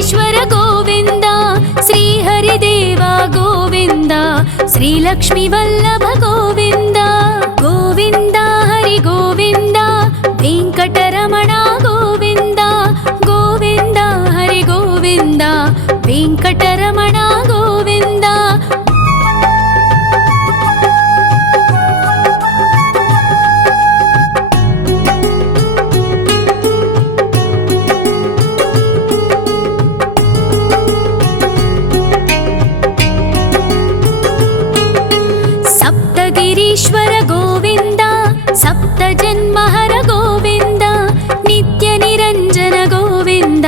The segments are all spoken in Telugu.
వెంకటేశ్వర గోవింద, శ్రీహరిదేవ గోవింద, శ్రీలక్ష్మీ వల్లభ గోవింద. గోవింద హరి గోవింద, వెంకటరమణ గోవింద. గోవింద హరి గోవింద, వెంకటరమణ గోవింద. సప్తగిరీశ్వర గోవింద, సప్త జన్మహర గోవింద, నిత్య నిరంజన గోవింద,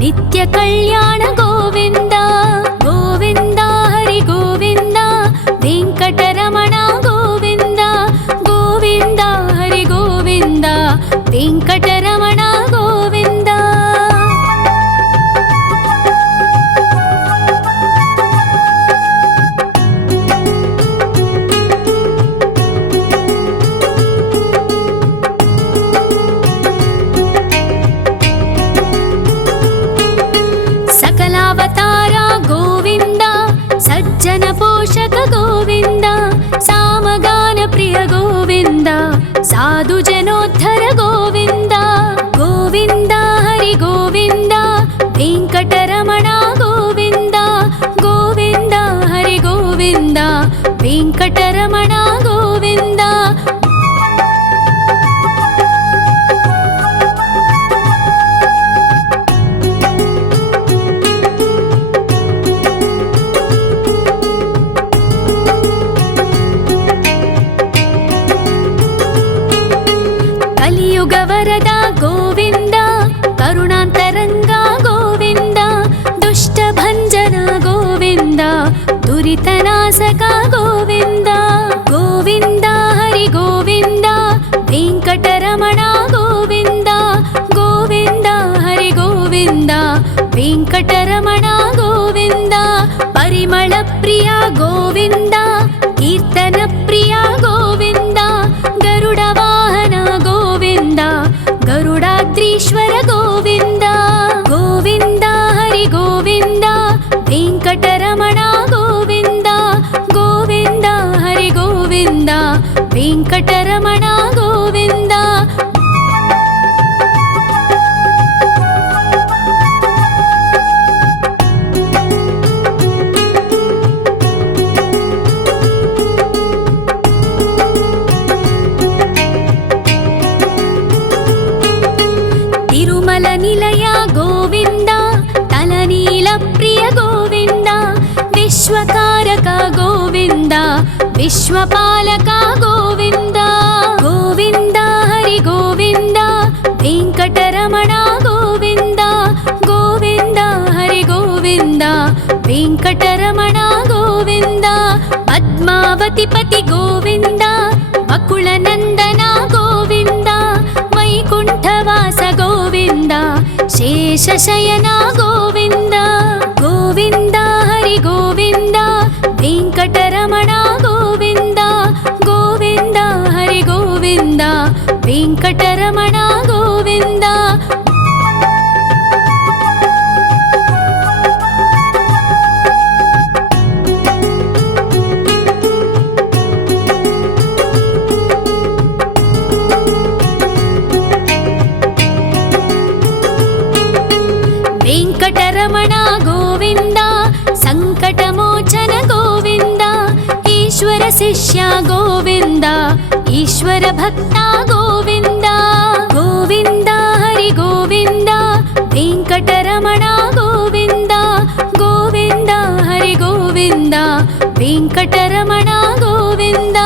నిత్య కళ్యాణ గోవింద. గోవింద హరి గోవింద, వెంకటరమణ గోవింద. గోవింద హరి గోవింద, వెంకటరమణ గోవింద. సకలావతార గోవింద, సజ్జన పోషక గోవింద, సామగాన ప్రియ గోవింద, సాధు జనోద్ధర గోవింద. గోవింద హరి గోవింద, వెంకటరమణ గోవింద. గోవింద హరి గోవింద, వెంకటరమణ గోవింద. కలియుగ వరద గోవింద, కరుణాంతరంగ గోవింద, దుష్ట భంజన గోవింద, దురితనాశక గోవింద. గోవింద హరి గోవింద, వెంకటరమణ గోవింద. గోవింద హరి గోవింద, వెంకటరమణ గోవింద. పరిమళ ప్రియ గోవింద, కీర్తన ప్రియ గోవింద, గరుడ వాహన గోవింద, గరుడాద్రీశ్వర గోవింద. గోవింద హరి గోవింద, వెంకటరమణ గోవింద. గోవింద హరి గోవింద, వెంకటరమణ గోవింద. తిరుమల నిలయ గోవింద, తలనీల ప్రియ గోవింద, విశ్వకారక గోవింద, విశ్వపాలక గోవింద. గోవింద హరి గోవింద, వెంకటరమణ గోవింద. గోవింద హరి గోవింద, వెంకటరమణ గోవింద. పద్మావతి పతి గోవింద, వకుళ నందన గోవింద, వైకుంఠవాస గోవింద, శేషశయన గోవింద. గోవింద హరి గోవింద, వెంకటరమణ గోవింద. గోవింద హరి గోవింద, వెంకటరమణ గోవింద. వెంకటరమణ గోవింద, సంకటమోచన గోవింద, ఈశ్వర శిష్య గోవింద, ఈశ్వర భక్త గోవింద. గోవింద హరి గోవింద, వెంకటరమణ గోవింద. గోవింద హరి గోవింద, వెంకటరమణ గోవింద.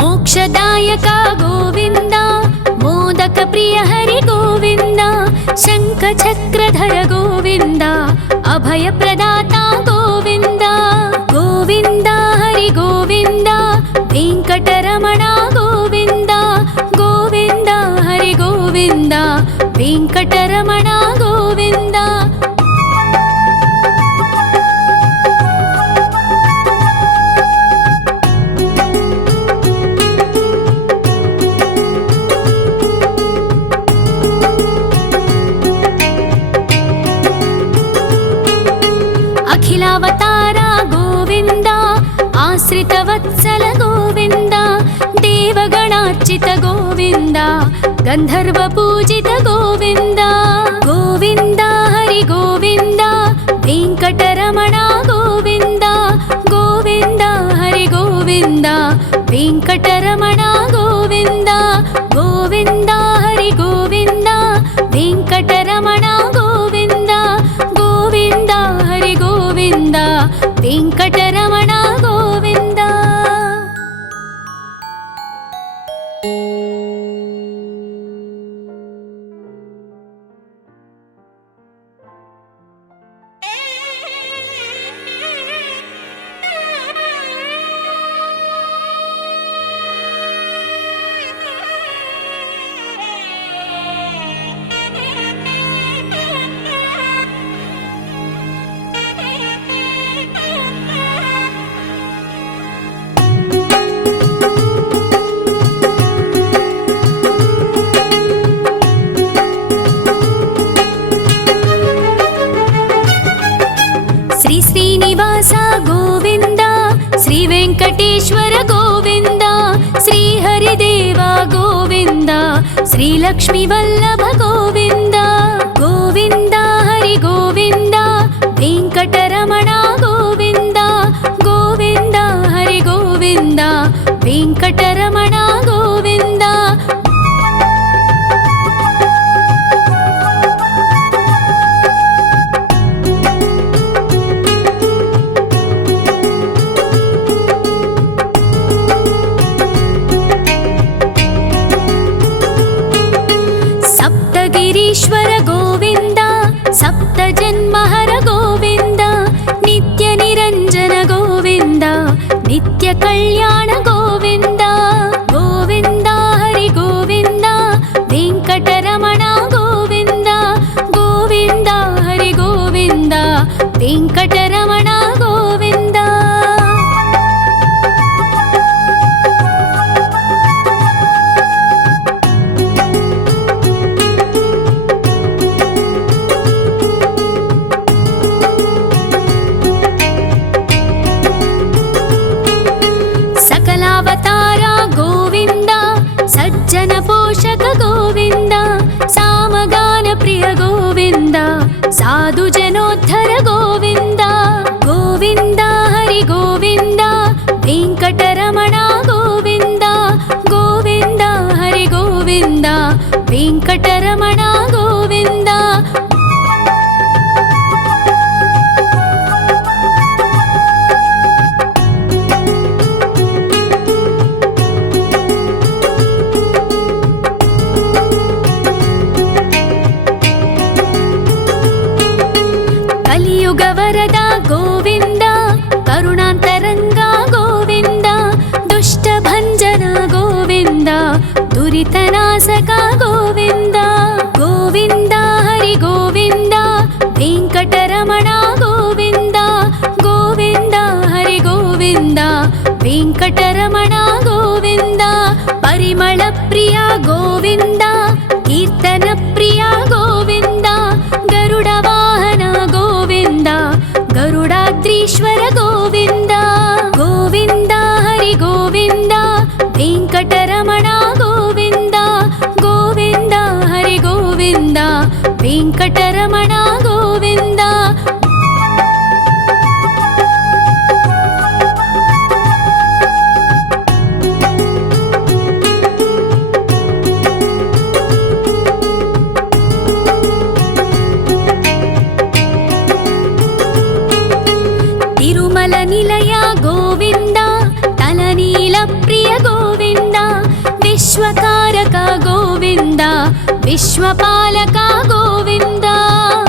మోక్షదాయక గోవింద, మోదక ప్రియ హరి గోవింద, శంఖ చక్రధర గోవింద, అభయ ప్రదాత గోవింద. గోవింద హరి గోవింద, వెంకటరమణ గోవింద. గోవింద హరి గోవింద, వెంకటరమణ గోవింద. आश्रितवत्सल गोविन्द देवगणार्चित गोविन्द गन्धर्वपूजित गोविन्द गोविन्द हरि गोविन्द वेङ्कटरमण गोविन्द गोविन्द हरि गोविन्द वेङ्कटरमण गोविन्द गोविन्द हरि गोविन्द वेङ्कटरमण गोविन्द गोविन्द हरि गोविन्द वेङ्कटरमण गोविन्द। श्रीनिवास गोविन्द श्री वेङ्कटेश्वर गोविन्द श्री हरिदेव गोविन्द श्री लक्ष्मीवल्लभ गोविन्द गोविन्द हरि गोविन्द वेङ्कटरमण गोविन्द गोविन्द हरि गोविन्द वेङ्कटरमण गोविन्द। गिरीश्वर गोविन्द सप्तजन्महर गोविन्द नित्यनिरञ्जन गोविन्द नित्यकल्याण गोविन्द गोविन्द हरि गोविन्द वेङ्कटरमण गोविन्द गोविन्द हरि गोविन्द वेङ्कटरमण गोविन्द। सकलावतार गोविन्द सज्जन पोषक गोविन्द सामगान प्रिय गोविन्द साधु जनोद्धर गोविन्द गोविन्द हरि गोविन्द वेङ्कटरमण गोविन्द गोविन्द हरि गोविन्द वेङ्कटरमण गोविन्द। कलियुग वरद गोविन्द करुणान्तरङ्ग गोविन्द दुष्टभञ्जन गोविन्द दुरितनाशक गोविन्द गोविन्द हरि गोविन्द वेङ्कटरमण गोविन्द गोविन्द हरि गोविन्द वेङ्कटरमण गोविन्द। परिमल प्रिय गोविन्द कीर्तन प्रिय गोविन्द गरुड वाहन गोविन्द गरुडाद्रीश्वर गोविन्द गोविन्द हरि गोविन्द वेङ्कटरमण गोविन्द गोविन्द हरि गोविन्द वेङ्कटरमण गोविन्द। तिरुमल निलय गोविन्द तलनील प्रिय गोविन्द विश्वकारक गोविन्द विश्वपालक गोविन्द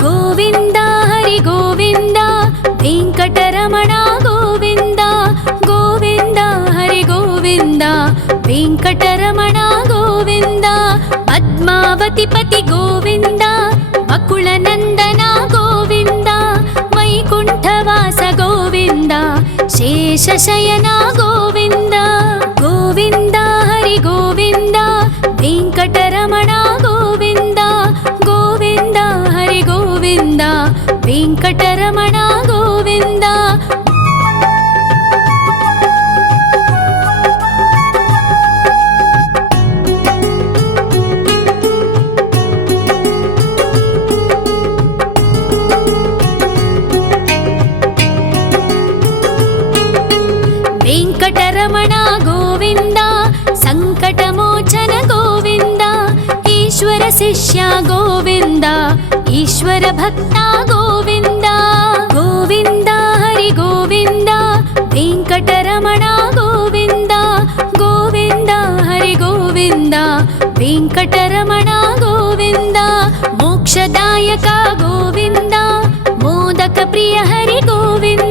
गोविन्द हरि गोविन्द वेङ्कटरमण गोविन्द गोविन्द हरि गोविन्द वेङ्कटरमण गोविन्द। पद्मावति पति गोविन्द बकुलनन्दन गोविन्द वैकुण्ठवास गोविन्द शेषशयन गोविन्द गोविन्द हरि गोविन्द वेङ्कटरमण गोविन्द गोविन्द हरि गोविन्द वेङ्कटरमण गोविन्द। వెంకటరమణ గోవింద సంకటమోచన గోవింద ఈశ్వర శిష్య గోవింద ఈశ్వర భక్త గోవింద గోవింద హరి గోవింద వెంకటరమణ గోవింద గోవింద హరి గోవింద వెంకటరమణ గోవింద మోక్షదాయక గోవింద మోదక ప్రియ హరి గోవింద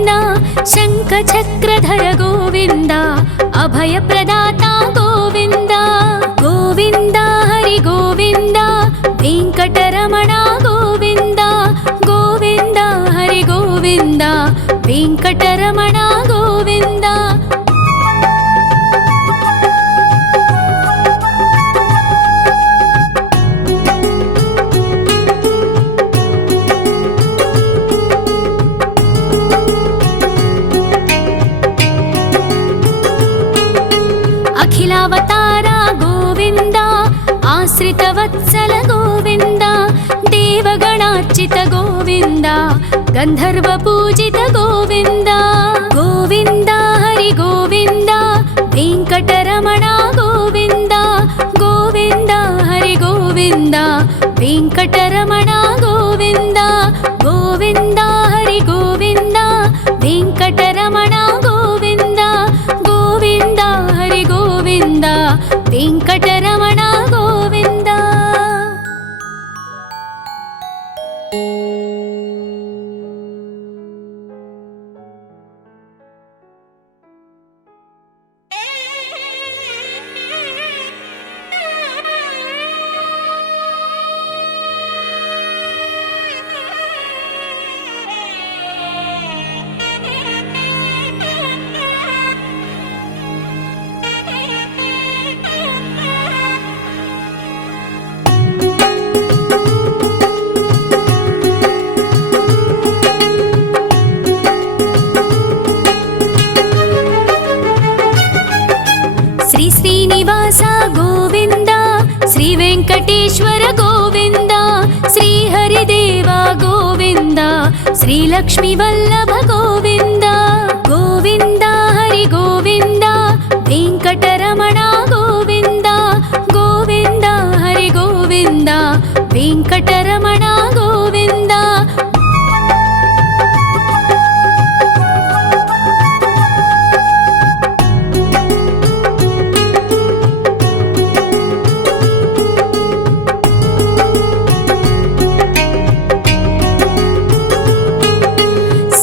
శంఖ చక్రధర గోవింద అభయ ప్రదాత గోవింద గోవింద హరి గోవింద వెంకటరమణ గోవింద గోవింద హరి గోవింద వెంకటరమణ గోవింద అఖిలావతార గోవింద ఆశ్రిత వత్సల గోవింద దేవగణార్చిత గోవింద గంధర్వ పూజిత గోవింద గోవింద హరి గోవింద వెంకటరమణ గోవింద గోవింద హరి గోవింద వెంకటరమణ గోవింద గోవింద హరి గోవింద వెంకటరమణ గోవింద గోవింద హరి గోవింద వెంకటరమణ గోవింద శ్రీ శ్రీనివాస గోవింద శ్రీ వెంకటేశ్వర గోవింద శ్రీ హరిదేవ గోవింద శ్రీ లక్ష్మీ వల్లభ గోవింద గోవింద హరి గోవింద వెంకటరమణ గోవింద గోవింద హరి గోవింద వెంకటరమణ గోవింద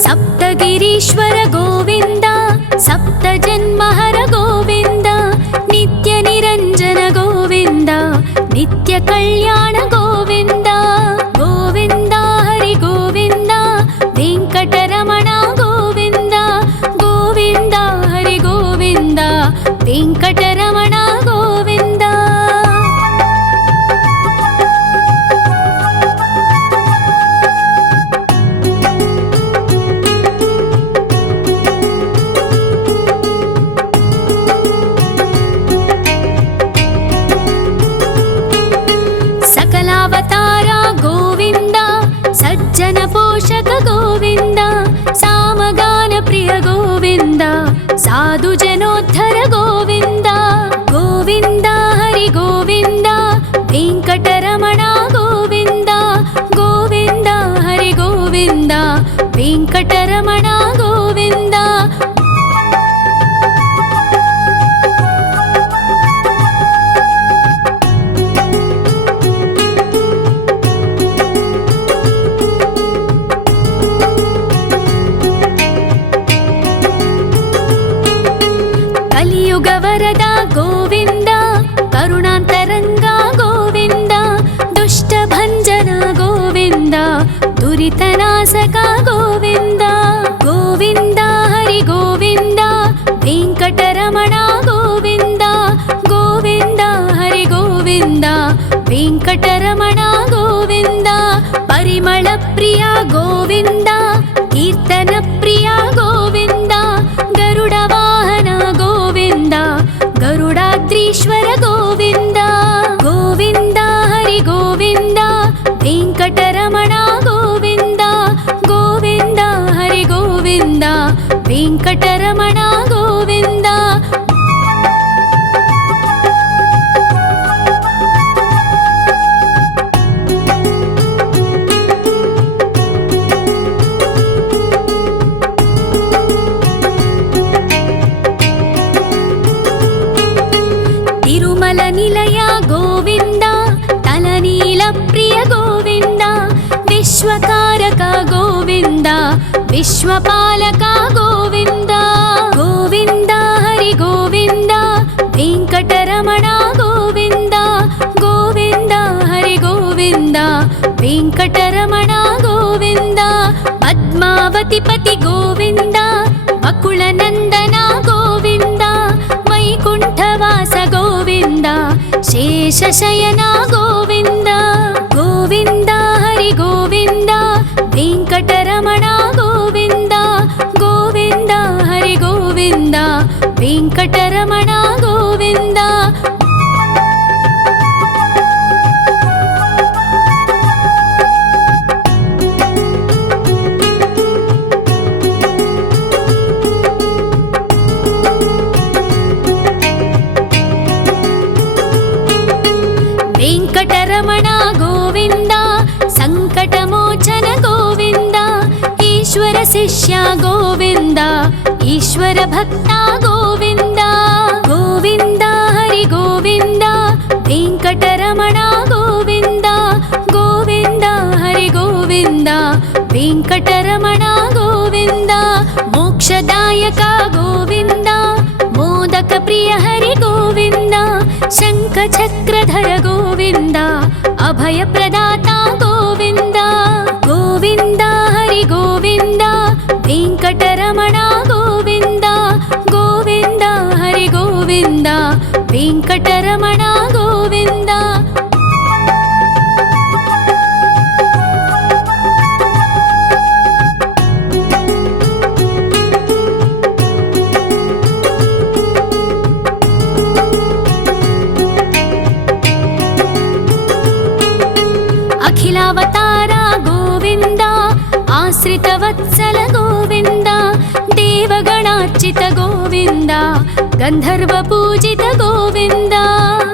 సప్తగిరీశ్వర గోవింద సప్త జన్మహర గోవింద నిత్య నిరంజన గోవింద నిత్య కళ్యాణ గోవింద గోవింద హరి గోవింద వెంకటరమణ గోవింద గోవింద హరి గోవింద వెంకటరమణ గోవింద సకలావతార గోవింద సజ్జన పోషక గోవింద సామగాన ప్రియ గోవింద సాధు జనోద్ధర గోవింద గోవింద హరి గోవింద వెంకటరమణ గోవింద గోవింద హరి గోవింద వెంకటరమణ గోవింద కలియుగ వరద గోవింద కరుణాంతరంగ గోవింద దుష్ట భంజన గోవింద దురితనాశక గోవింద గోవింద హరి గోవింద వెంకటరమణ గోవింద గోవింద హరి గోవింద వెంకటరమణ గోవింద పరిమళ ప్రియ గోవింద కీర్తన ప్రియ గోవింద గరుడ వాహన గోవింద గరుడాద్రీశ్వర గోవింద గోవింద హరి గోవింద వెంకటరమణ గోవింద గోవింద హరి గోవింద వెంకటరమణ గోవింద विश्वकारक गोविन्द विश्वपालक गोविन्द गोविन्द हरि गोविन्द वेङ्कटरमण गोविन्द गोविन्द हरि गोविन्द वेङ्कटरमण गोविन्द पद्मावतिपति गोविन्द बकुलनन्दन गोविन्द वैकुण्ठवास गोविन्द शेषशयन गोविन्द गोविन्द हरि गोविन्द वेङ्कटरमण गोविन्द गोविन्द हरि गोविन्द वेङ्कटरमण गोविन्द वेङ्कटरमण गोविन्द सङ्कटमोचन गोविन्द ईश्वर शिष्य गोविन्द ईश्वर भक्त गोविन्द गोविन्द हरि गोविन्द वेङ्कटरमण गोविन्द गोविन्द हरि गोविन्द वेङ्कटरमण गोविन्द मोक्षदायक गोविन्द मोदक प्रिय हरि गोविन्द शङ्खचक्रधर गोविन्द अभयप्रदाता गोविन्द गोविन्द हरि गोविन्द वेङ्कटरमण गोविन्द गोविन्द हरि गोविन्द वेङ्कटरमण गोविन्द अखिलावतार गोविन्द आश्रितवत्सल गोविन्द देवगणार्चित गोविन्द गन्धर्वपूजित गोविन्द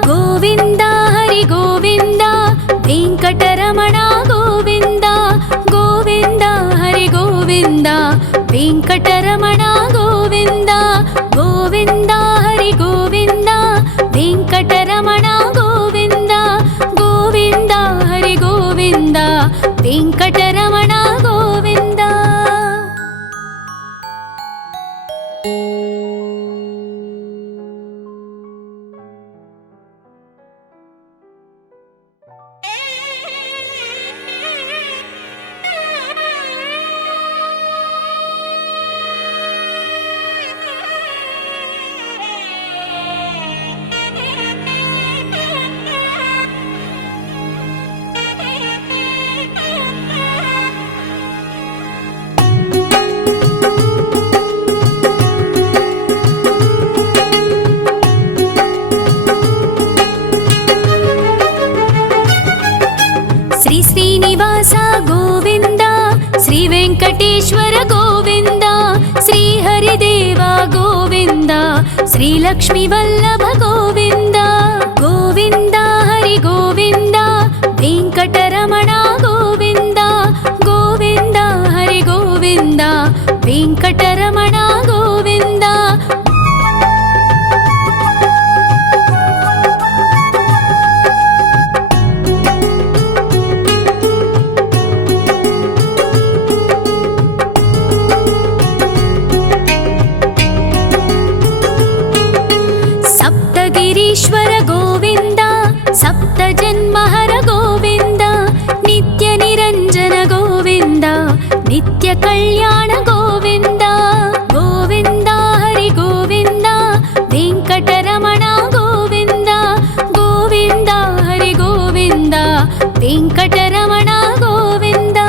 गोविन्द हरि गोविन्द वेङ्कटरमण गोविन्द गोविन्द हरि गोविन्द वेङ्कटरमण गोविन्द गोविन्द हरि गोविन्द वेङ्कटरमण गोविन्द गोविन्द हरि गोविन्द वेङ्कटरमण गोविन्द श्रीनिवास गोविन्द श्रीवेङ्कटेश्वर गोविन्द श्रीहरिदेव गोविन्द श्रीलक्ष्मीवल्लभ गोविन्द गोविन्द हरि गोविन्द वेङ्कटरमण गोविन्द गोविन्द हरि गोविन्द वेङ्कटरमण गोविन्द ईश्वर गोविन्द सप्तजन्महर गोविन्द नित्यनिरञ्जन गोविन्द नित्यकल्याण गोविन्द गोविन्द हरि गोविन्द वेङ्कटरमण गोविन्द गोविन्द हरि गोविन्द वेङ्कटरमण गोविन्द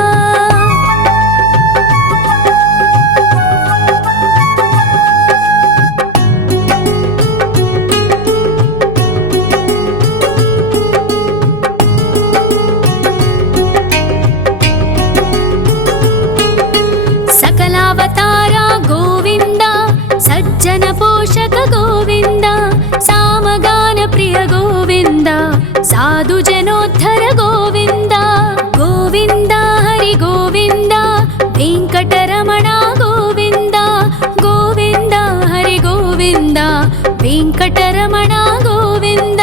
सज्जनपोषक गोविन्द सामगानप्रिय गोविन्द साधुजनोद्धर गोविन्द गोविन्द हरि गोविन्द वेङ्कटरमण गोविन्द गोविन्द हरि गोविन्द वेङ्कटरमण गोविन्द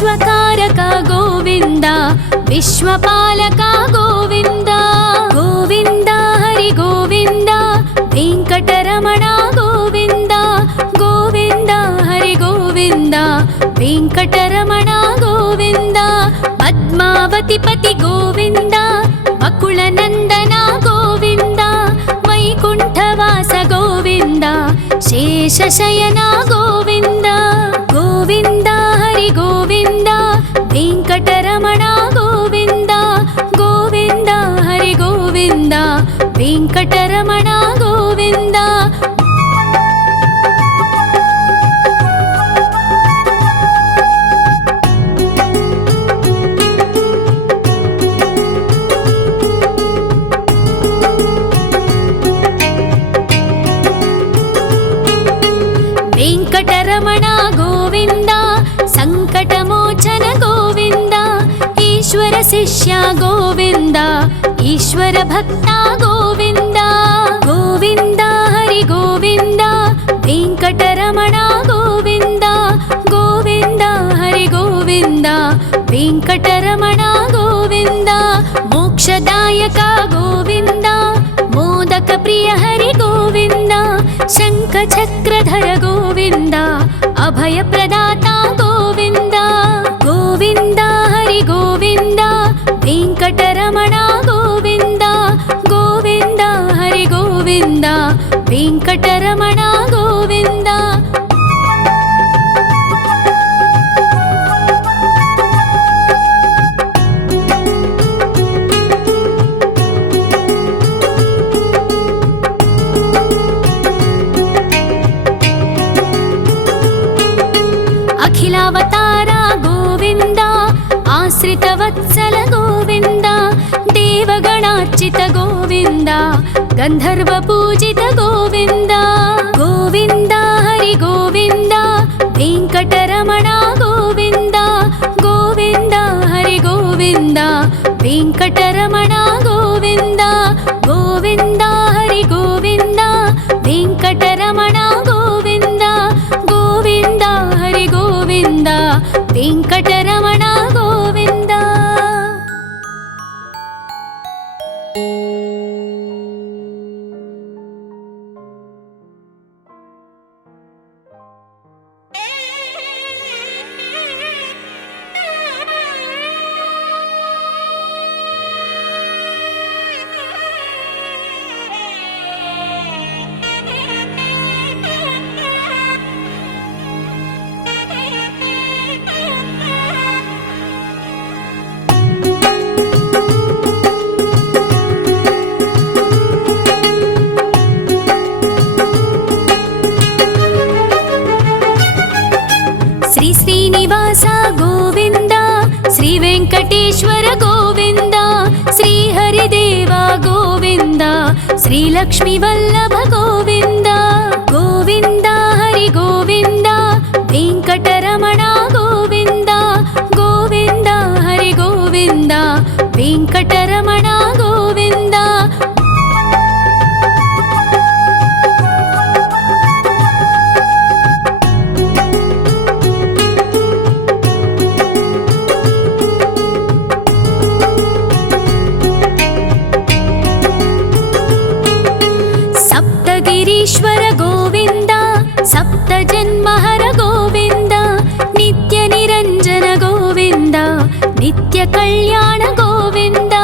ವಿಶ್ವಕಾರಕ ಗೋವಿಂದ ವಿಶ್ವಪಾಲಕ ಗೋವಿಂದ ಗೋವಿಂದ ಹರಿ ಗೋವಿಂದ ವೆಂಕಟರಮಣ ಗೋವಿಂದ ಗೋವಿಂದ ಹರಿ ಗೋವಿಂದ ವೆಂಕಟರಮಣ ಗೋವಿಂದ ಪದ್ಮಾವತಿ ಪತಿ ಗೋವಿಂದ ಬಕುಳ ನಂದನ ಗೋವಿಂದ ವೈಕುಂಠವಾಸ ಗೋವಿಂದ ಶೇಷಶಯನ ಗೋವಿಂದ ಗೋವಿಂದ ಹರಿ ಗೋವಿಂದ ವೆಂಕಟರಮಣ ಗೋವಿಂದ ಗೋವಿಂದ ಹರಿ ಗೋವಿಂದ ವೆಂಕಟರಮಣ ಗೋವಿಂದ ವೆಂಕಟರಮಣ ಗೋವಿಂದ ಸಂಕಟಮೋಚನ ಗೋವಿಂದ ಈಶ್ವರ ಶಿಷ್ಯ ಗೋವಿಂದ ಈಶ್ವರ ಭಕ್ತ ಗೋವಿಂದ ಗೋವಿಂದ ಹರಿ ಗೋವಿಂದ ವೆಂಕಟರಮಣ ಗೋವಿಂದ ಗೋವಿಂದ ಹರಿ ಗೋವಿಂದ ವೆಂಕಟರಮಣ ಗೋವಿಂದ ಮೋಕ್ಷದಾಯಕ ಗೋವಿಂದ ಮೋದಕ ಪ್ರಿಯ ಹರಿ ಗೋವಿಂದ ಶಂಖ ಚಕ್ರಧರ ಗೋವಿಂದ ಅಭಯ ಪ್ರದಾತ ಗೋವಿಂದ ಗೋವಿಂದ ಹರಿ ಗೋವಿಂದ ವೆಂಕಟರಮಣ ಗೋವಿಂದ ಗೋವಿಂದ ಹರಿ ಗೋವಿಂದ ವೆಂಕಟರಮಣ ಗೋವಿಂದ ಅಖಿಲಾವತಾರ ಗೋವಿಂದ ಆಶ್ರಿತ ವತ್ಸಲ ಗೋವಿಂದ ದೇವಗಣಾರ್ಚಿತ ಗೋವಿಂದ ಗಂಧರ್ವ ಪೂಜಿತ ಗೋವಿಂದ ಗೋವಿಂದ ಹರಿ ಗೋವಿಂದ ವೆಂಕಟರಮಣ ಗೋವಿಂದ ಗೋವಿಂದ ಹರಿ ಗೋವಿಂದ ವೆಂಕಟರಮಣ ಗೋವಿಂದ ಗೋವಿಂದ ಹರಿ ಗೋವಿಂದ ವೆಂಕಟರಮಣ ಗೋವಿಂದ ಗೋವಿಂದ ಹರಿ ಗೋವಿಂದ ವೆಂಕಟರಮಣ ಗೋವಿಂದ ಶ್ರೀ ಶ್ರೀನಿವಾಸ ಗೋವಿಂದ ಶ್ರೀ ವೆಂಕಟೇಶ್ವರ ಗೋವಿಂದ ಶ್ರೀ ಹರಿದೇವ ಗೋವಿಂದ ಶ್ರೀ ಲಕ್ಷ್ಮೀ ವಲ್ಲಭ ಗೋವಿಂದ ಗೋವಿಂದ ಹರಿ ಗೋವಿಂದ ವೆಂಕಟರಮಣ ಗೋವಿಂದ ಗೋವಿಂದ ಹರಿ ಗೋವಿಂದ ವೆಂಕಟರಮಣ ಗೋವಿಂದ ಸಪ್ತಗಿರೀಶ್ವರ ಗೋವಿಂದ ಸಪ್ತ ಜನ್ಮಹರ ಗೋವಿಂದ ನಿತ್ಯ ನಿರಂಜನ ಗೋವಿಂದ ನಿತ್ಯ ಕಲ್ಯಾಣ ಗೋವಿಂದ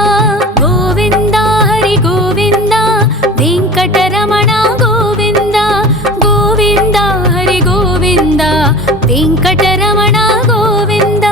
ಗೋವಿಂದ ಹರಿ ಗೋವಿಂದ ವೆಂಕಟರಮಣ ಗೋವಿಂದ ಗೋವಿಂದ ಹರಿ ಗೋವಿಂದ ವೆಂಕಟರಮಣ ಗೋವಿಂದ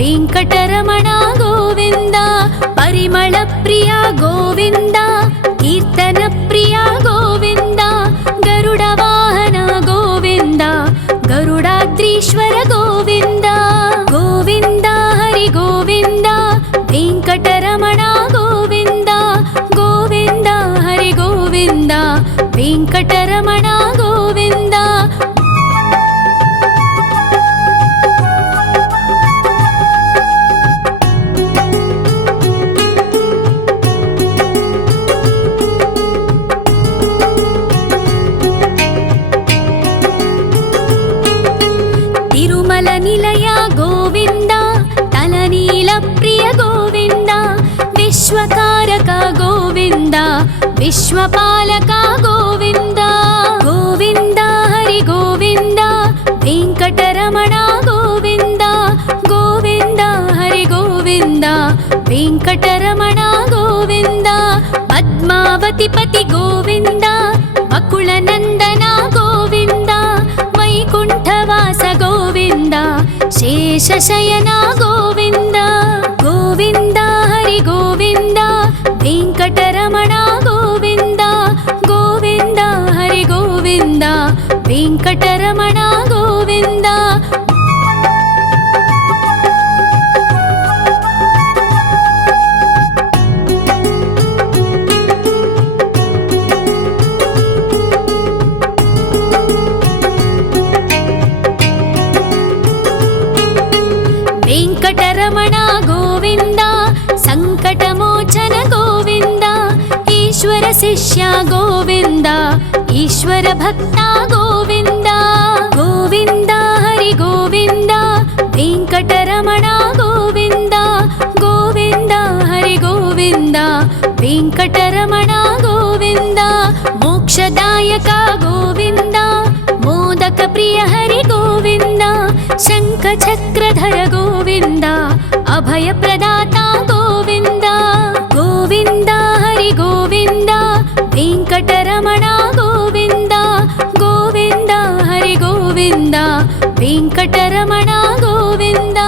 ವೆಂಕಟರಮಣ ಗೋವಿಂದ. ಪರಿಮಳ ಪ್ರಿಯ ಗೋವಿಂದ, ಕೀರ್ತನ ಪ್ರಿಯ ಗೋವಿಂದ. ಗರುಡ ವಾಹನ ಗೋವಿಂದ, ಗರುಡಾದ್ರೀಶ್ವರ ಗೋವಿಂದ. ಗೋವಿಂದ ಹರಿ ಗೋವಿಂದ, ವೆಂಕಟರಮಣ ಗೋವಿಂದ. ಗೋವಿಂದ ಹರಿ ಗೋವಿಂದ, ವೆಂಕಟರಮಣ ಗೋವಿಂದ. ತಿರುಮಲ ನಿಲಯ ಗೋವಿಂದ, ತಲನೀಲ ಪ್ರಿಯ ಗೋವಿಂದ. ವಿಶ್ವಕಾರಕ ಗೋವಿಂದ, ವಿಶ್ವಪಾಲಕ ಗೋವಿಂದ. ಗೋವಿಂದ ಹರಿ ಗೋವಿಂದ, ವೆಂಕಟರಮಣ ಗೋವಿಂದ. ಗೋವಿಂದ ಹರಿ ಗೋವಿಂದ, ವೆಂಕಟರಮಣ ಗೋವಿಂದ. ಪದ್ಮಾವತಿ ಪತಿ ಗೋವಿಂದ, ಅಕುಳ ನಂದನ ಗೋವಿಂದ. ವೈಕುಂಠವಾಸ ಗೋವಿಂದ, ಶೇಷಶಯನ ಗೋವಿಂದ. ಗೋವಿಂದ ಹರಿ ಗೋವಿಂದ, ವೆಂಕಟರಮಣ ಗೋವಿಂದ. ಗೋವಿಂದ ಹರಿ ಗೋವಿಂದ, ವೆಂಕಟರಮಣ ಗೋವಿಂದ. ವೆಂಕಟರಮಣ ಗೋವಿಂದ, ಸಂಕಟಮೋಚನ ಗೋವಿಂದ. ಈಶ್ವರ ಶಿಷ್ಯ ಗೋವಿಂದ, ಈಶ್ವರ ಭಕ್ತ ಗೋವಿಂದ. ಗೋವಿಂದ ಹರಿ ಗೋವಿಂದ, ವೆಂಕಟರಮಣ ಗೋವಿಂದ. ಗೋವಿಂದ ಹರಿ ಗೋವಿಂದ, ವೆಂಕಟರಮಣ ಗೋವಿಂದ. ಮೋಕ್ಷದಾಯಕ ಗೋವಿಂದ, ಮೋದಕ ಪ್ರಿಯ ಹರಿ ಗೋವಿಂದ. ಶಂಖ ಚಕ್ರಧರ ಗೋವಿಂದ, ಅಭಯ ಪ್ರದಾತ ಗೋವಿಂದ. ಗೋವಿಂದ ಹರಿ ಗೋವಿಂದ, ವೆಂಕಟರಮಣ ಗೋವಿಂದ. ಗೋವಿಂದ ಹರಿ ಗೋವಿಂದ, ವೆಂಕಟರಮಣ ಗೋವಿಂದ.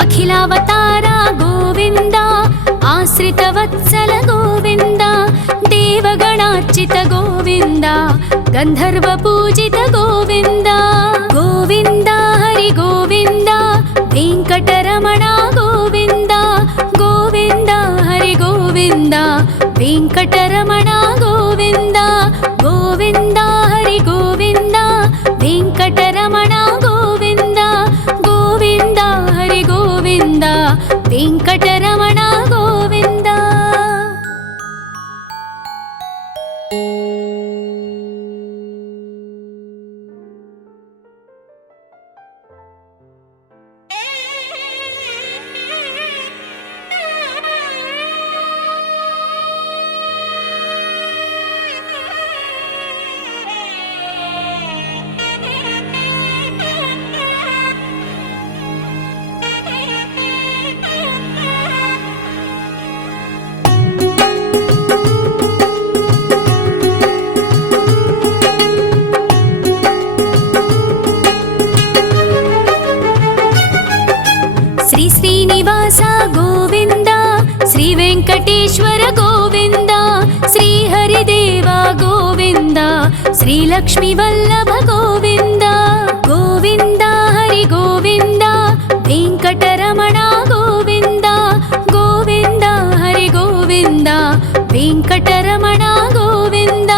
ಅಖಿಲಾವತಾರ ಗೋವಿಂದ, ಆಶ್ರಿತ ವತ್ಸಲ ಗೋವಿಂದ. ದೇವಗಣಾರ್ಚಿತ ಗೋವಿಂದ, ಗಂಧರ್ವ ಪೂಜಿತ ಗೋವಿಂದ. ಗೋವಿಂದ ಹರಿ ಗೋವಿಂದ, ವೆಂಕಟರಮಣ ಗೋವಿಂದ. ಗೋವಿಂದ ಹರಿ ಗೋವಿಂದ, ವೆಂಕಟರಮಣ ಗೋವಿಂದ. ಗೋವಿಂದ ಹರಿ ಗೋವಿಂದ, ವೆಂಕಟರಮಣ ಗೋವಿಂದ. ಗೋವಿಂದ ಹರಿ ಗೋವಿಂದ, ವೆಂಕಟರಮಣ ಗೋವಿಂದ. ಶ್ರೀ ಶ್ರೀನಿವಾಸ ಗೋವಿಂದ, ಶ್ರೀ ವೆಂಕಟೇಶ್ವರ ಗೋವಿಂದ. ಶ್ರೀ ಹರಿದೇವ ಗೋವಿಂದ, ಶ್ರೀ ಲಕ್ಷ್ಮೀ ವಲ್ಲಭ ಗೋವಿಂದ. ಗೋವಿಂದ ಹರಿ ಗೋವಿಂದ, ವೆಂಕಟರಮಣ ಗೋವಿಂದ. ಗೋವಿಂದ ಹರಿ ಗೋವಿಂದ, ವೆಂಕಟರಮಣ ಗೋವಿಂದ.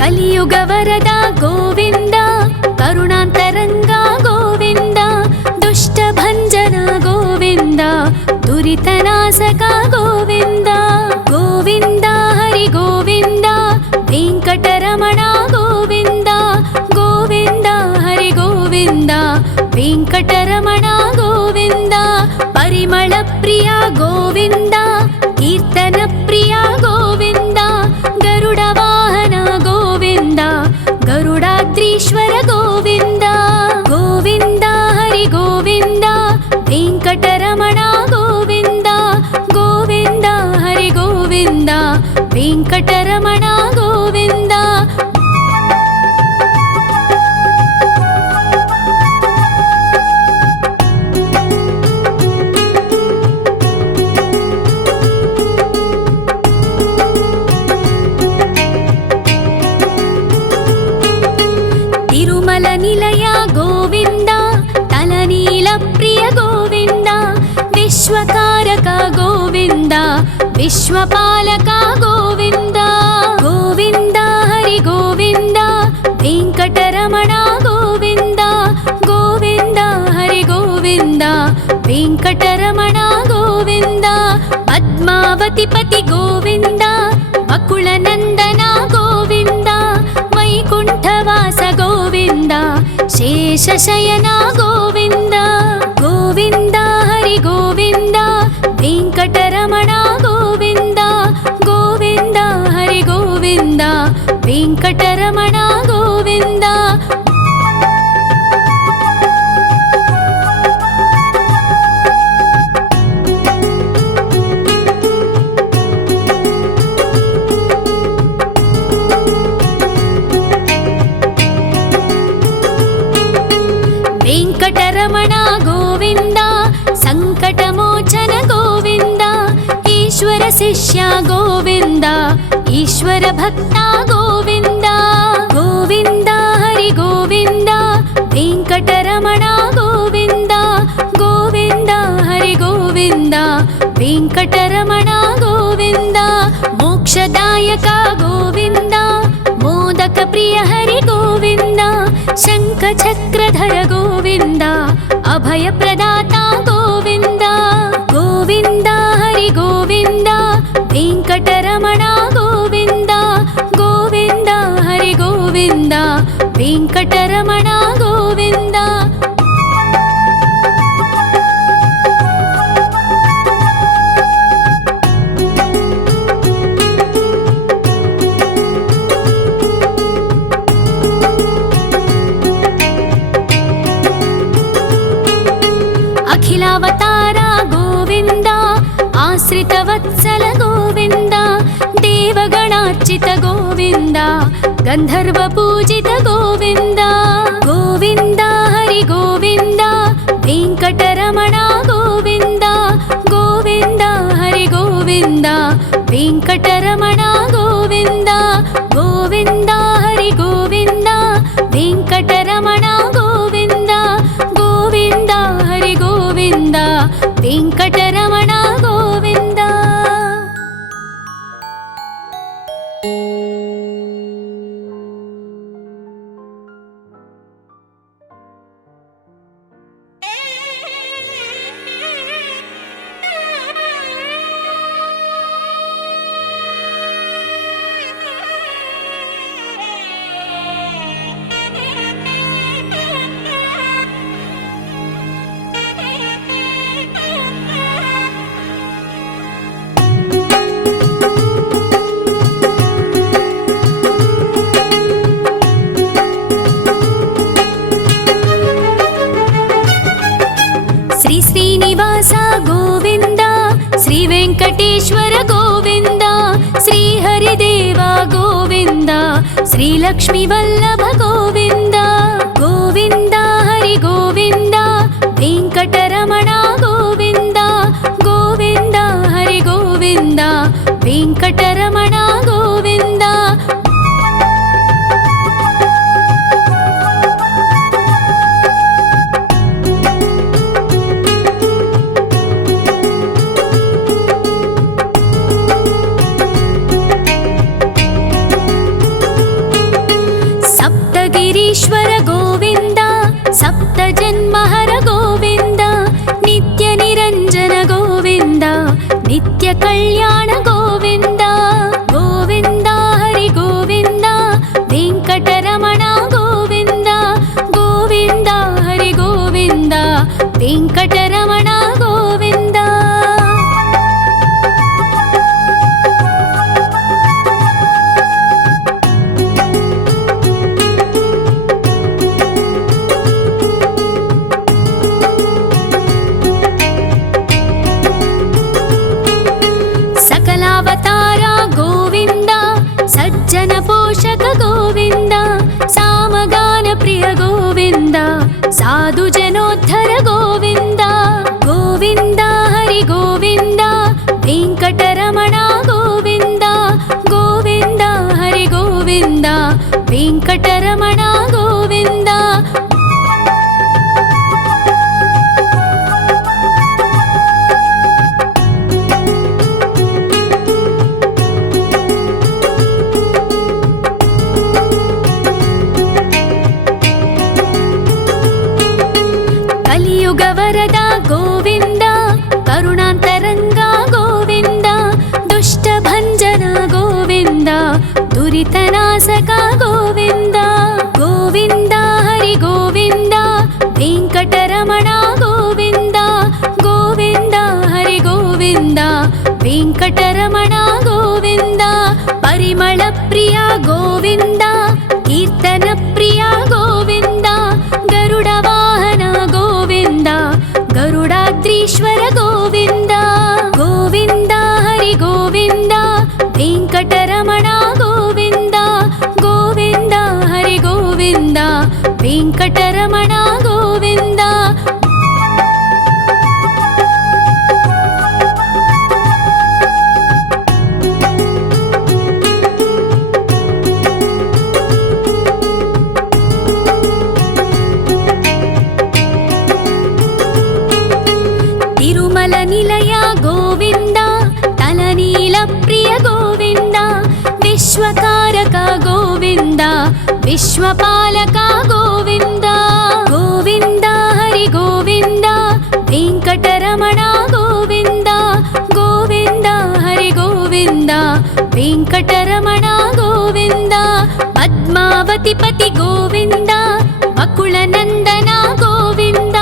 కలియుగ వరద గోవింద, కరుణాంతరంగ గోవింద, దుష్ట భంజన గోవింద, దురితనాశక గోవింద. గోవింద హరి గోవింద, వెంకటరమణ గోవింద, గోవింద హరి గోవింద, వెంకటరమణ గోవింద. పరిమళ ప్రియ గోవింద, కీర్తన ప్రియ గోవింద, గరుడ వాహన గోవింద, గరుడాద్రీశ్వర గోవింద. గోవింద హరి గోవింద, వెంకటరమణ గోవింద, గోవింద హరి గోవింద, వెంకటరమణ గోవింద. తిరుమల నిలయ గోవింద, తలనీల ప్రియ గోవింద, విశ్వకారక గోవింద, విశ్వపాలక గోవింద. గోవింద హరి గోవింద, వెంకటరమణ గోవింద, గోవింద హరి గోవింద, వెంకటరమణ గోవింద. పద్మావతి పతి గోవింద, వకుళ నందన గోవింద, వైకుంఠవాస గోవింద, శేషశయన గోవింద. గోవింద హరి గోవింద, వెంకటరమణ గోవింద, గోవింద హరి గోవింద, వెంకటరమణ గోవింద. వెంకటరమణ గోవింద, సంకటమోచన గోవింద, ఈశ్వర శిష్య గోవింద, ఈశ్వర భక్త గోవింద. గోవింద హరి గోవింద, వెంకటరమణ గోవింద, గోవింద హరి గోవింద, వెంకటరమణ గోవింద. మోక్షదాయక గోవింద, మోదక ప్రియ హరి గోవింద, శంఖ చక్రధర గోవింద, అభయ ప్రదాత గోవింద. గోవింద హరి గోవింద, వెంకటరమణ గోవింద, గోవింద హరి గోవింద, వెంకటరమణ గోవింద. అఖిలావతార గోవింద, ఆశ్రిత వత్సల గోవింద, దేవగణార్చిత గోవింద, గంధర్వ పూజిత గోవింద. గోవింద హరి గోవింద, వెంకటరమణ గోవింద, గోవింద హరి గోవింద, వెంకటరమణ గోవింద. గోవింద హరి గోవింద, వెంకటరమణ గోవింద, గోవింద హరి గోవింద, వెంకటరమణ గోవింద. శ్రీనివాస గోవింద, శ్రీ వెంకటేశ్వర గోవింద, శ్రీ హరిదేవ గోవింద, శ్రీ లక్ష్మీ వల్లభ గోవింద. గోవింద హరి గోవింద, వెంకటరమణ గోవింద, గోవింద హరి గోవింద, వెంకటరమణ గోవింద. कल्याण गोविन्द गोविन्द हरि गोविन्द वेङ्कटरमण गोविन्द गोविन्द हरि गोविन्द वेङ्कटरमण गोविन्द सकलावतार गोविन्द सज्जन पोषक गोविन्द सामगान प्रिय गोविन्द साधु जनोद्धर गोविन्द गोविन्द हरि गोविन्द वेङ्कटरमण गोविन्द गोविन्द हरि गोविन्द वेङ्कटरमण गोविन्द कलियुग वरद गोविन्द करुणान्तरङ्ग गोविन्द दुष्टभञ्जन गोविन्द दुरितनाशक गोविन्द गोविन्द हरि गोविन्द वेङ्कटरमण गोविन्द गोविन्द हरि गोविन्द वेङ्कटरमण गोविन्द परिमल प्रिय गोविन्द कीर्तन प्रिय गोविन्द गरुड वाहन गोविन्द गरुडाद्रीश्वर गोविन्द गोविन्द हरि गोविन्द वेङ्कटरमण गोविन्द गोविन्द हरि गोविन्द वेङ्कटरमण गोविन्द तिरुमल निलय गोविन्द तलनील प्रिय गोविन्द विश्वकारक गोविन्द विश्वपालक गोविन्द गोविन्द हरि गोविन्द वेङ्कटरमण गोविन्द गोविन्द हरि गोविन्द वेङ्कटरमण गोविन्द पद्मावति पति गोविन्द बकुलनन्दन गोविन्द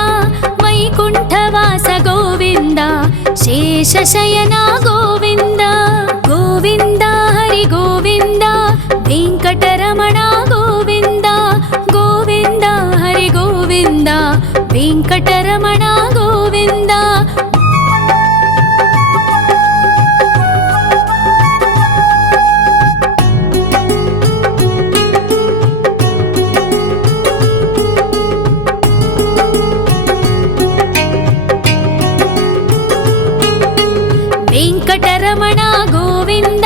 वैकुण्ठवास गोविन्द शेषशयन गोविन्द गोविन्द हरि गोविन्द वेङ्कटरमण गोविन्द गोविन्द हरि गोविन्द वेङ्कटरमण गोविन्द वेङ्कटरमण गोविन्द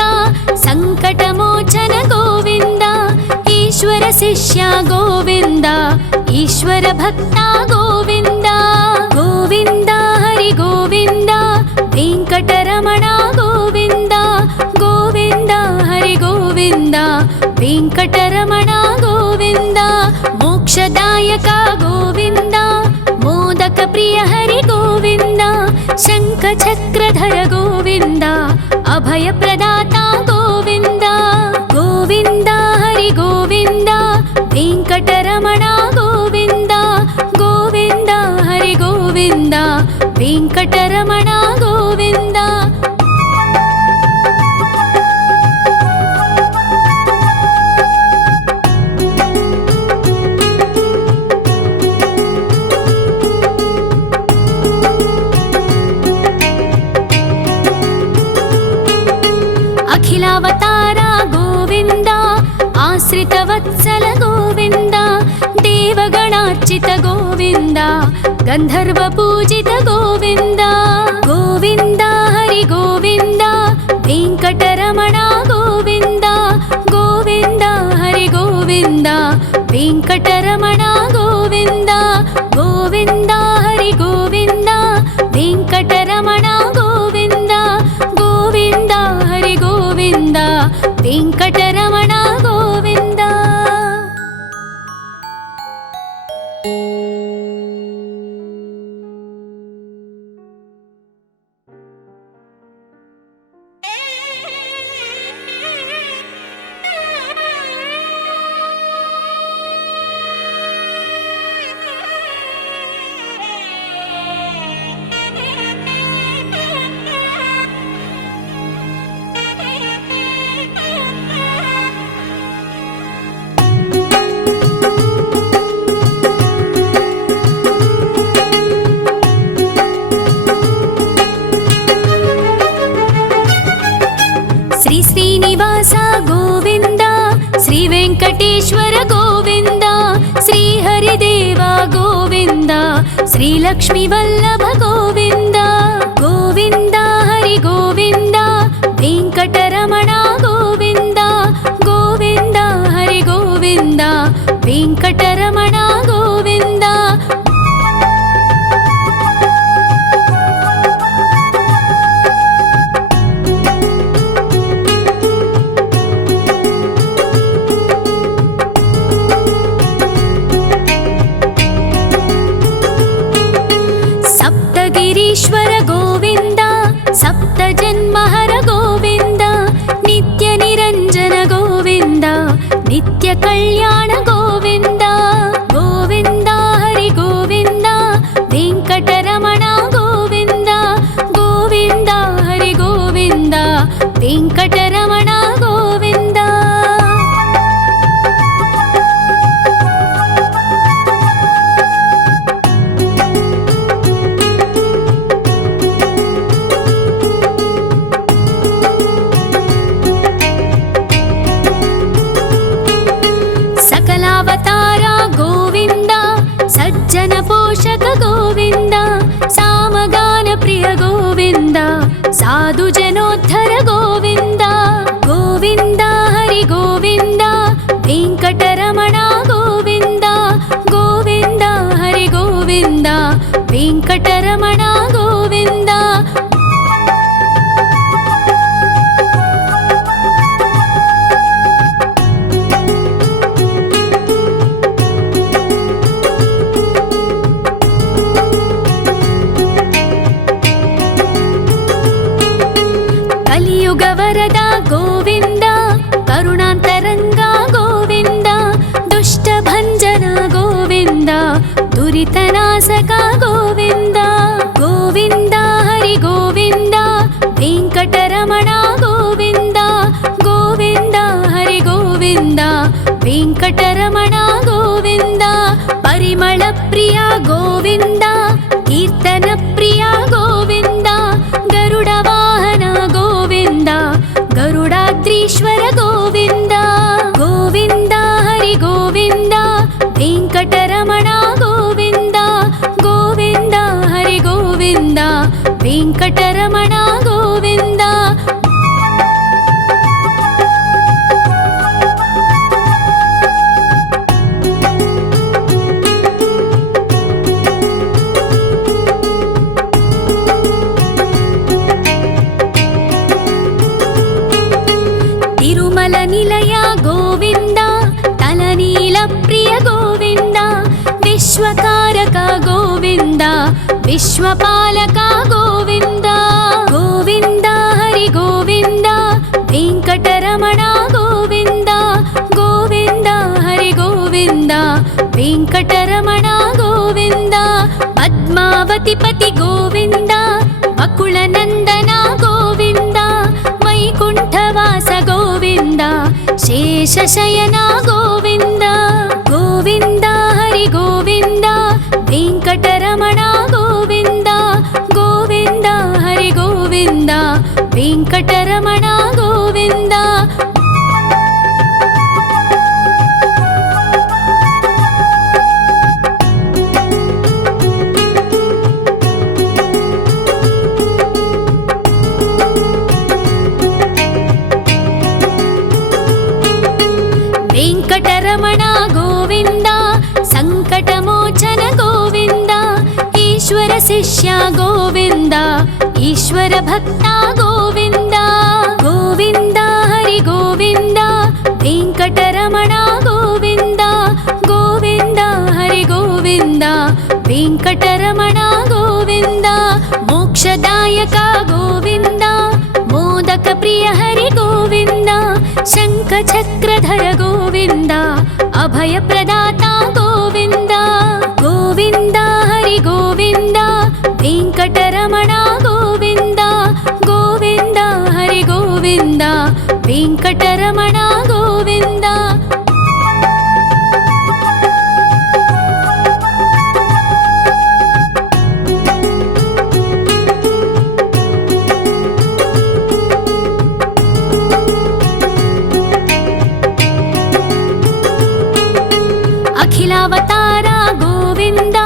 सङ्कटमोचन गोविन्द ईश्वर शिष्य गोविन्द ईश्वर भक्त गोविन्द गोविन्द हरि गोविन्द वेङ्कटरमण गोविन्द गोविन्द हरि गोविन्द वेङ्कटरमण गोविन्द मोक्षदायक गोविन्द मोदक प्रिय हरि गोविन्द शङ्खचक्रधर गोविन्द अभयप्रदाता गोविन्द गोविन्द हरि गोविन्द वेङ्कटरमण गोविन्द गोविन्द हरि गोविन्द वेङ्कटरमण गोविन्द अखिलावतार गोविन्द आश्रितवत्सल गोविन्द देवगणार्चित गोविन्द गन्धर्वपूजित गोविन्द गोविन्द हरि गोविन्द वेङ्कटरमण गोविन्द गोविन्द हरि गोविन्द वेङ्कटरमण गोविन्द गोविन्द हरि गोविन्द वेङ्कटरमण गोविन्द गोविन्द हरि गोविन्द वेङ्कटरमण गोविन्द श्रीलक्ष्मी वल्लभ गोविन्द गोविन्द हरि गोविन्द वेङ्कटरमण गोविन्द गोविन्द हरि गोविन्द वेङ्कटरमण गोविन्द सप्तगिरीश्वर गोविन्द सप्तजन्महर गोविन्द नित्यनिरञ्जन गोविन्द नित्यकल्याण गोविन्द गोविन्द हरि गोविन्द वेङ्कटरमण गोविन्द गोविन्द हरि गोविन्द वेङ्कटरमण गोविन्द सकलावतार गोविन्द सज्जन पोषक गोविन्द सामगान प्रिय गोविन्द साधु जनोद्धर गोविन्द गोविन्द हरि गोविन्द वेङ्कटरमण गोविन्द गोविन्द हरि गोविन्द वेङ्कटरमण गोविन्द कलियुगवरद गोविन्द करुणान्तरङ्ग गोविन्द दुष्टभञ्जन गोविन्द दुरितनाशक गोविन्द गोविन्द हरि गोविन्द वेङ्कटरमण गोविन्द गोविन्द हरि गोविन्द वेङ्कटरमण गोविन्द परिमलप्रिय गोविन्द कीर्तनप्रिय गोविन्द गरुडवाहन गोविन्द गरुडाद्रीश्वर गोविन्द गोविन्द हरि गोविन्द वेङ्कटरमण गोविन्द गोविन्द हरि गोविन्द वेङ्कटरमण गोविन्द तिरुमल निलय गोविन्द तलनील प्रिय गोविन्द विश्वकारक गोविन्द विश्वपालक गोविन्द गोविन्द हरि गोविन्द वेङ्कटरमण गोविन्द गोविन्द हरि गोविन्द वेङ्कटरमण गोविन्द पद्मावतिपति गोविन्द बकुलनन्दन गोविन्द वैकुण्ठवास गोविन्द शेषशयन गोविन्द गोविन्द हरि गोविन्द वेङ्कटरमण गोविन्द गोविन्द हरि गोविन्द वेङ्कटरमण गोविन्द वेङ्कटरमण गोविन्द सङ्कटमोचन गोविन्द ईश्वर शिष्य गोविन्द ईश्वर भक्त गोविन्द गोविन्द हरि गोविन्द वेङ्कटरमण गोविन्द गोविन्द हरि गोविन्द वेङ्कटरमण गोविन्द मोक्षदायक गोविन्द मोदक प्रिय हरि गोविन्द शङ्खचक्रधर गोविन्द अभयप्रदाता गोविन्द गोविन्द हरि गोविन्द वेङ्कटरमण गोविन्द गोविन्द हरि गोविन्द वेङ्कटरमण गोविन्द अखिलावतार गोविन्द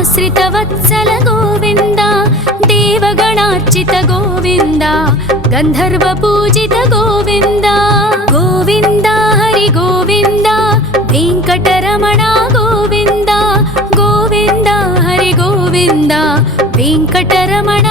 आश्रितवत्सल गोविन्द देवगणार्चित गोविन्द गन्धर्वपूजित गोविन्द गोविन्द हरि गोविन्द वेङ्कटरमण गोविन्द गोविन्द हरि गोविन्द वेङ्कटरमण